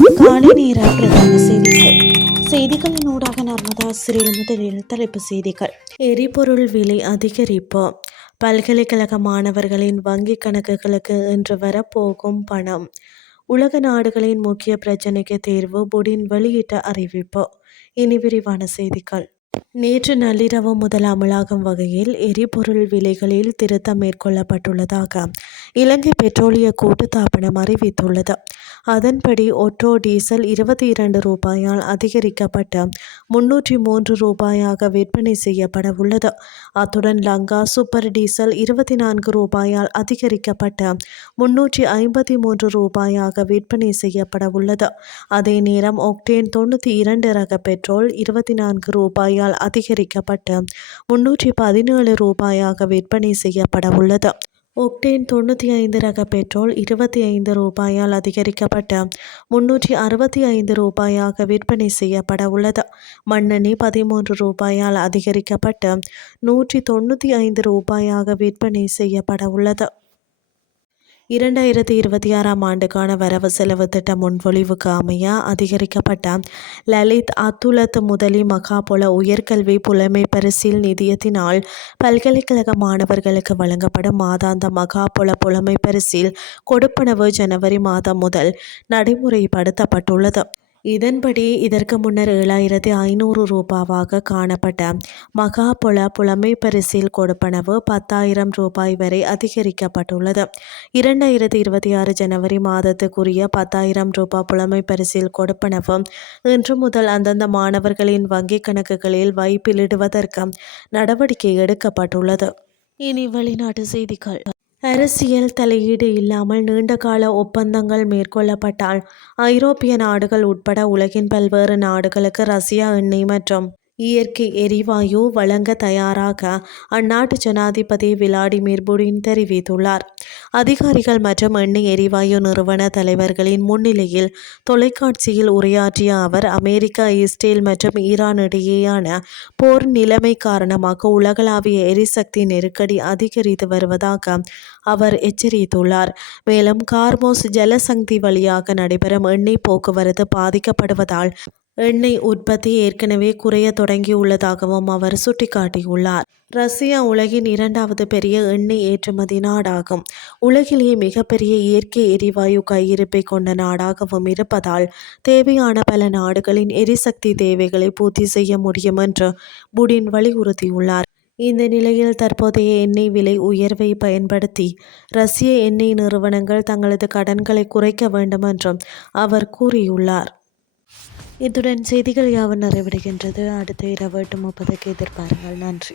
காலை நேர பிரதான செய்திகள். செய்திகளின் ஊடாக நர்மதா சிறில் முதலில் தலைப்பு செய்திகள். எரிபொருள் விலை அதிகரிப்பு. பல்கலைக்கழக மாணவர்களின் வங்கிக் கணக்குகளுக்கு இன்று வரப்போகும் பணம். உலக நாடுகளின் முக்கிய பிரச்சினைக்கு தீர்வு புடின் வெளியிட்ட அறிவிப்பு. இனி விரிவான செய்திகள். நேற்று நள்ளிரவு முதல் அமலாகும் வகையில் எரிபொருள் விலைகளில் திருத்தம் மேற்கொள்ளப்பட்டுள்ளதாக இலங்கை பெட்ரோலிய கூட்டுத்தாபனம் அறிவித்துள்ளது. அதன்படி ஒட்ரோ டீசல் 22 ரூபாயால் அதிகரிக்கப்பட்டு 303 ரூபாயாக விற்பனை செய்யப்பட உள்ளது. அத்துடன் லங்கா சூப்பர் டீசல் 24 ரூபாயால் அதிகரிக்கப்பட்டு 353 ரூபாயாக விற்பனை செய்யப்பட உள்ளது. அதே நேரம் ஒக்டேன் 92 ரக பெட்ரோல் 24 ரூபாயால் அதிகரிக்கப்பட்டு 317 ரூபாயாக விற்பனை செய்யப்பட உள்ளது. ஒக்டேன் 95 ரக பெட்ரோல் 25 ரூபாயால் அதிகரிக்கப்பட்டு 365 ரூபாயாக விற்பனை செய்யப்பட உள்ளது. மண்ணெண்ணெய் 13 ரூபாயால் அதிகரிக்கப்பட்டு 195 ரூபாயாக விற்பனை செய்யப்பட உள்ளது. 2026ஆம் ஆண்டுக்கான வரவு செலவு திட்ட முன்மொழிவுக்கு அமைய அதிகரிக்கப்பட்ட லலித் அத்துலத் முதலி மகாபல உயர்கல்வி புலமை பரிசில் நிதியத்தினால் பல்கலைக்கழக மாணவர்களுக்கு வழங்கப்படும் மாதாந்த மகாபல புலமை பரிசில் கொடுப்பனவு ஜனவரி மாதம் முதல் நடைமுறைப்படுத்தப்பட்டுள்ளது. இதன்படி இதற்கு முன்னர் 7500 ரூபாவாக காணப்பட்ட மகாபல புலமை பரிசில் கொடுப்பனவு 10,000 ரூபாய் வரை அதிகரிக்கப்பட்டுள்ளது. 2026 ஜனவரி மாதத்துக்குரிய 10,000 ரூபாய் புலமை பரிசில் கொடுப்பனவு இன்று முதல் அந்தந்த மாணவர்களின் வங்கிக் கணக்குகளில் வைப்பிலிடுவதற்கு நடவடிக்கை எடுக்கப்பட்டுள்ளது. இனி வெளிநாட்டு செய்திகள். அரசியல் தலையீடு இல்லாமல் நீண்டகால ஒப்பந்தங்கள் மேற்கொள்ளப்பட்டால் ஐரோப்பிய நாடுகள் உட்பட உலகின் பல்வேறு நாடுகளுக்கு ரஷ்யா எண்ணெய் மற்றும் இயற்கை எரிவாயு வழங்க தயாராக அந்நாட்டு ஜனாதிபதி விளாடிமிர் புடின் தெரிவித்துள்ளார். அதிகாரிகள் மற்றும் எண்ணெய் எரிவாயு நிறுவன தலைவர்களின் முன்னிலையில் தொலைக்காட்சியில் உரையாற்றிய அவர், அமெரிக்கா, இஸ்ரேல் மற்றும் ஈரான் இடையேயான போர் நிலைமை காரணமாக உலகளாவிய எரிசக்தி நெருக்கடி அதிகரித்து வருவதாக அவர் எச்சரித்துள்ளார். மேலும் கார்மோஸ் ஜலசந்தி வழியாக நடைபெறும் எண்ணெய் போக்குவரத்து பாதிக்கப்படுவதால் எண்ணெய் உற்பத்தி ஏற்கனவே குறைய தொடங்கியுள்ளதாகவும் அவர் சுட்டிக்காட்டியுள்ளார். ரஷ்யா உலகின் 2வது பெரிய எண்ணெய் ஏற்றுமதி நாடாகும். உலகிலேயே மிகப்பெரிய இயற்கை எரிவாயு கையிருப்பை கொண்ட நாடாகவும் இருப்பதால் தேவையான பல நாடுகளின் எரிசக்தி தேவைகளை பூர்த்தி செய்ய முடியும் என்று புடின் வலியுறுத்தியுள்ளார். இந்த நிலையில் தற்போதைய எண்ணெய் விலை உயர்வை பயன்படுத்தி ரஷ்ய எண்ணெய் நிறுவனங்கள் தங்களது கடன்களை குறைக்க வேண்டும் என்றும் அவர் கூறியுள்ளார். இத்துடன் செய்திகள் யாவும் நிறைவடைகின்றது. அடுத்த இரவு 8:30க்கு எதிர்பாருங்கள். நன்றி.